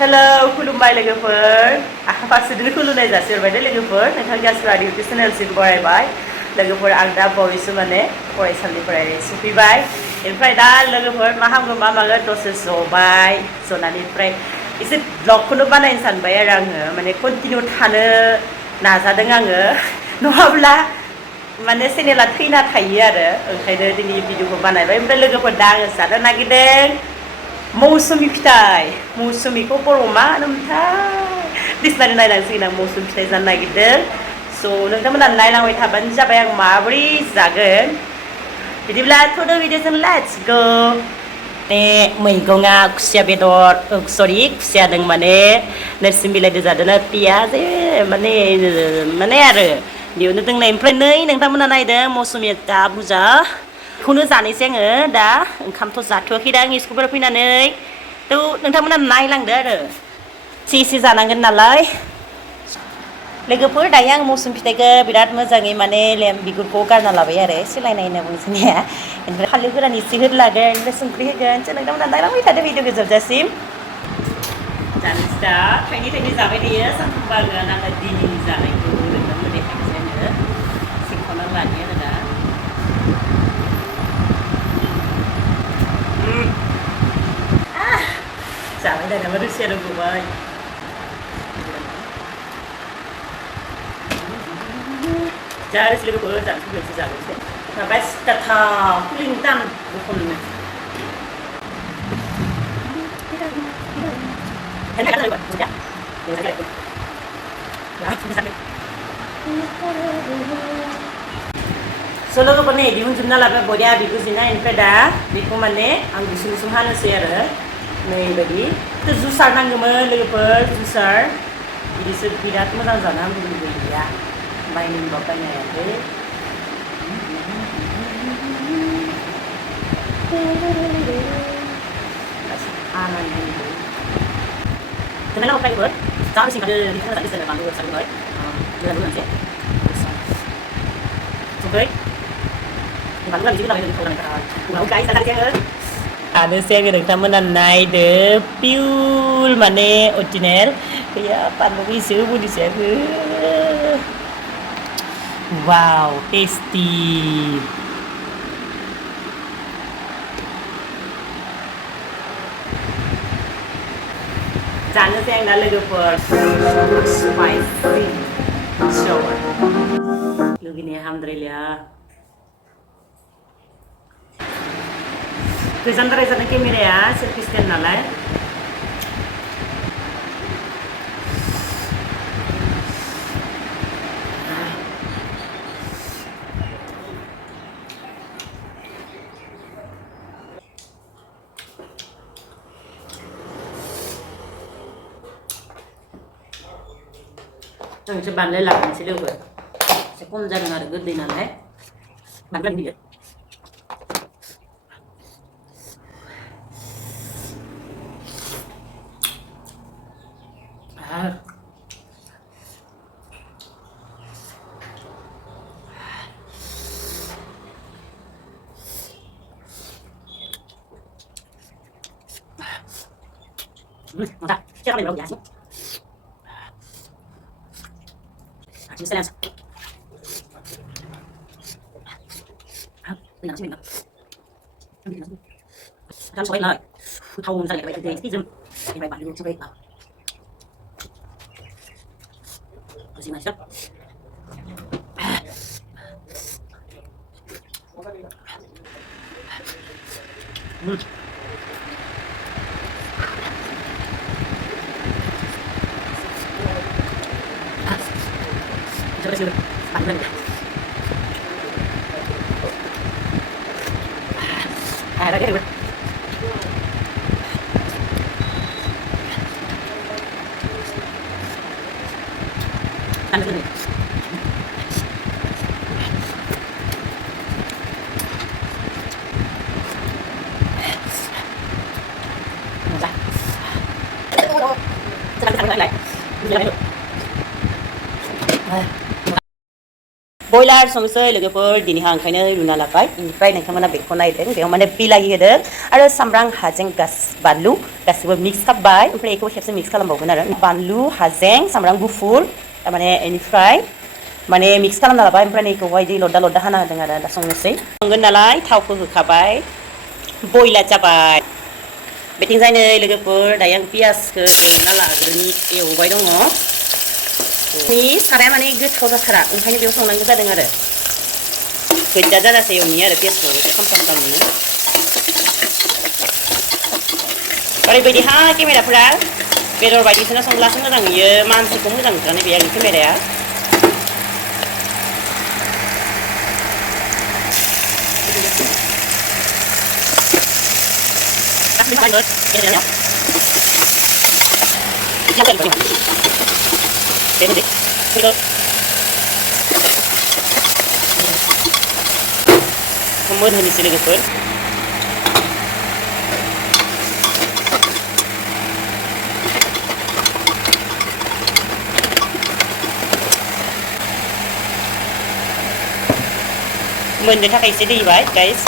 Hello, खुलुमबाय लोगोफोर आखा फारसेथिंनो खुलुमनाय जासिहरबाय दे लोगोफोर नोंथांनि गासिबो इउटुब चेनेलसिम बरायबाय लोगोफोर आं दा बावैसो माने फरायसालिनिफ्राय सफैबाय ओमफ्राय दा लोगोफोर मा हामगोन मा मागोन दसे जबाय जनानैनिफ्राय एसे ब्लगखौनो बानायनो सानबाय आरो आङो माने कन्टिनिउ थानो नाजादों आङो नङाब्ला माने चेनेला थैना थायो आरो ओंखायनो दिनै भिडिअखौ बानायबाय ओमफ्राय लोगोफोर दा आङो जानो नागिरदों मौसुमि फिथाइ मौसुमिखौ बर'आव मा होनोमोनथाय डिक्सनारि नायनांसिगोन आं मौसुमि फिथाइ जानो नागिरदों स' नोंथांमोना नायलांबाय थाबानो जाबाय आं माबोरै जागोन बिदिब्ला थ'दो भिडिअजों लेट्स गो बे मैगङा खुसिया बेदर खुसिया दं माने नोरसिं बिलाइजों जादों पियाज माने आरो बेयावनो दोंनाय ओमफ्राय नै नोंथांमोना नायदों मौसुमिया जा बुरजा बेखौनो जानोसै आङो दा ओंखामथ' जाथ'वाखै दा आं स्कुलनिफ्राय फैनानै थ' नोंथांमोना नायलांदो आरो एसे जानांगोन नालाय लोगोफोर दायो आं मौसुमि फिथाइखौ बिराद मोजाङै माने बिगुरखौ गारना लाबाय आरो सिलायनाय होनना बुङो जोंनिया ओमफ्राय फानलु गोरान एसे होद्लागोन ओमफ्राय संख्रि होगोन नोंथांमोना नायलांबाय थादो भिडिअखौ जोबजासिम जानोसै दा थाइनै थाइनै जाबाय थायो सानफ्रोमबो आङो नाथाय दिनैनि जानायखौ नोंथांमोन देखायनोसै आङो सिंखावना लानि आरो दा जाबाय दानाबा रुसियानो गबाय जारोसै लोगोफोर जानोसै जाबोसै माबा सिथाथाव कुलिं दान बख'नो स' लोगोफोर नै दिहुनजोबना लाबाय बरिया बेखौ जिना ओमफ्राय दा बेखौ माने आं गुसुं गुसुं हानोसै आरो नै बायदि जुसार नांगौमोन लोगोफोर जुसार बिदिसो बिराद मोजां जानो हामगौमोन गैया बायनो होनबा बायनो हायाखै हानानै kenapa kayak buat? Tapi sih ada di sana tadi saya bantu satu baik. Dua nanti. Oke. Bantu lagi kita lagi kurang terang. Kurang guys tadi kan. Ada saya yang teman naide piul mana original. Ya pandu isu budi saya. Wow, tasty. जानोसै आं दा लोगोफोर spicy shower लुगैनाया हामद्रायलिया गोजानद्राय जादों केमेराया selfie stand नालाय जों एसे बानलाय लागायनोसै लोगो एसे खम जादों आरो गोदै नालाय बानलु होयो mantap siapa yang belum biasa Sini saya lihat. Ini nasi mana? Kan soalnya lah, tahu misalnya kayak gitu, itu jam, ini baik dulu sampai lah. Masih masih. Coba sih, panjang ya. Lagi nih, kan sini. Masa. Sekarang lagi. बयलार संसै लोगोफोर दिनैहा ओंखायनो रुना लाबाय बेनिफ्राय नोंथांमोना बेखौ नायदों बेयाव माने बिलाहि होदों आरो सामब्राम हाजें बानलु गासिबो मिक्स खालामबाय ओमफ्राय बेखौ खेबसे मिक्स खालामबावगोन आरो बानलु हाजें सामब्राम गुफुर माने बेनिफ्राय माने मिक्स खालामना लाबाय ओमफ्राय नैखौहाय दै लद्दा लद्दा हाना होदों आरो दा संनोसै संगोन नालाय थावखौ होखाबाय बयलार जाबाय बेथिंजाय नै लोगोफोर दायो आं पियासखौ एवना लाग्रोनि एवबाय दङ नि साराया माने गोथाव जाथारा ओंखायनो बेयाव संनांगौ जादों आरो गोजा जाजासे एवनि आरो पियासखौ एसे खामफ्रामनो ओरैबायदिहा केमेराफोरा बेदर बायदिसिना संब्लासो मोजां नुयो मानसिखौ मोजां नुखानाय बे आंनि केमेराया मोनहोनोसै लोगोफोर मोननो थाखाय एसे दै होबाय गाइस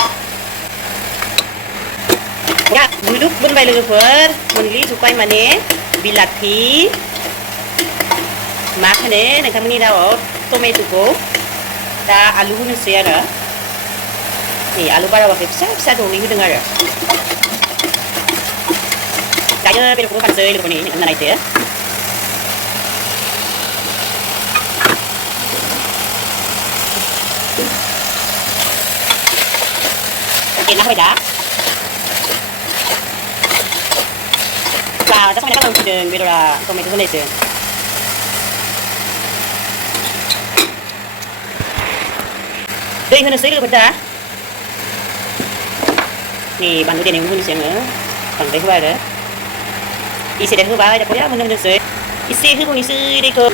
या गुदुक मोनबाय लोगोफोर मोनग्लिजोब्बाय माने बिलाथि मा होनो नोंथांमोननि रावाव टमेट'खौ दा आलु होनोसै आरो नै आलु बाराबाखै फिसा फिसा दौनै होदों आरो दायो बेदरखौ होखानोसै लोगोफोरनि नोंथांमोना नायदो एरना होबाय दा दा समायना खालामनो फैदों बेदरा टमेट' होनायजों दै होनोसै लोगोफोर दा नै बानलु देनायावनो होनोसै आङो बांद्राय होबाय आरो एसे दै होबाय दा बया मोनहोनोसै एसे होबावनोसै दैखौ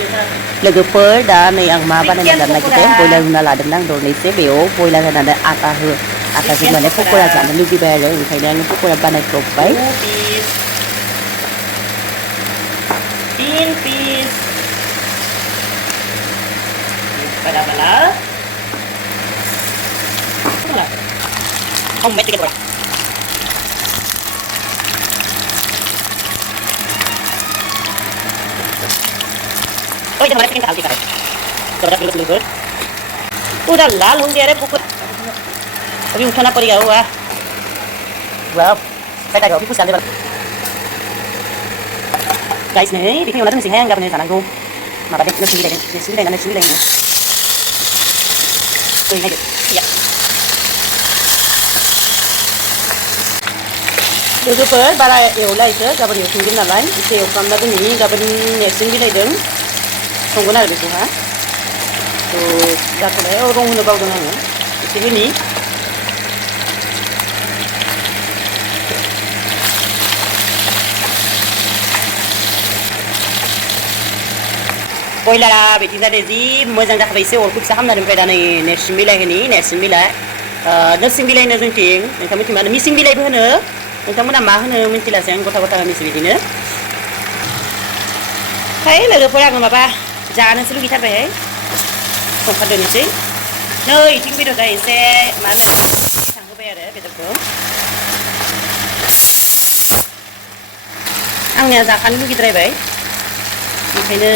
लोगोफोर दा नै आं मा बानायना जानो नागिरदों बयलार रुना लादोंना आं दरनैसो बेयाव बयलार होनानै आटाजों माने पक'रा जानो लुगैबाय आरो ओंखायनो आङो पक'रा बानायब्रबबाय तीन piece bala bala không mấy cái rồi ôi jangan lagi kita alihkan coba dulu udah lalu dia ada pukul tapi udah nak pergi awak wow saya dah habis pusing deh guys nih bikin orang mesti hang gak bener sana go mà đây nó suy đây suy này ya लोगोफोर बारा एवलायसो गाबोन एवफिनगोन नालाय एसे एवफ्रामना दोननि गाबोन नेरसिं बिलाइजों संगोन आरो बेखौहा थ' जाथ'बाय रं होनो बावदों आङो एसे होनि बयलारा बिदि जादों जि मोजां जाखाबाय एसे अरखौ फिसा खालामनानै ओमफ्राय दा नै नेरसिं बिलाइ होनि नेरसिं बिलाइ होनो जोंथिं नोंथांमोनथिं मा होनो मिसिं बिलाइबो होनो नोंथांमोना मा होनो मिथिलासै आं गथा गथा होनोसै बिदिनो हाय लोगोफोर आङो माबा जानोसो लुगैथारबायहाय संखादोनोसै नै इथिं बेदरा एसे मा होनो थांहोबाय आरो बेदरखौ आंनिया जाखानो लुगैद्रायबाय ओंखायनो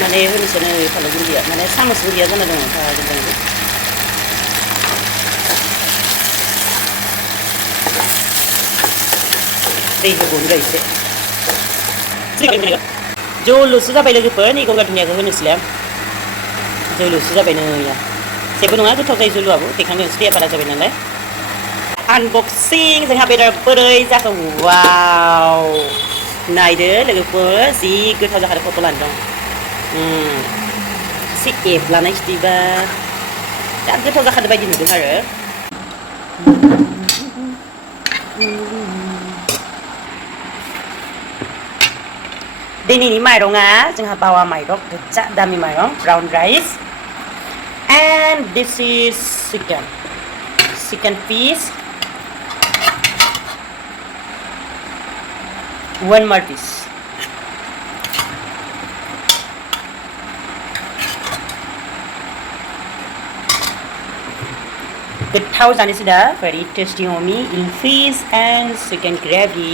माने होनोसै नै फालौ गुन्दैया माने सामस गुन्दैया जाना दङ जोंजों दै होबावनो एसे जौल'सो जाबाय लोगोफोर नै गंगार दुन्दियाखौ होनोसैलाय आं जौल'सो जाबाय नैया जेबो नङा गोथाव जायो जौल'आबो बेखायनोसो दैया बारा जाबाय नालाय आनबक्सिं जोंहा बेदर बोरै जाखो वाव नायदो लोगोफोर जि गोथाव जाखादों फट' लानो दं एसे एवलानाय खिथिबा दा गोथाव जाखादों बायदि नुदों आरो दिनैनि माइरंआ जोंहा बावा माइरं गोजा दामि माइरं brown rice and this is chicken piece one more piece गोथाव जानोसै दा very tasty yummy in fish and chicken gravy.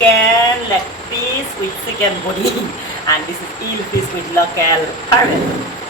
Chicken leg piece with chicken body and this is eel fish with local caramel.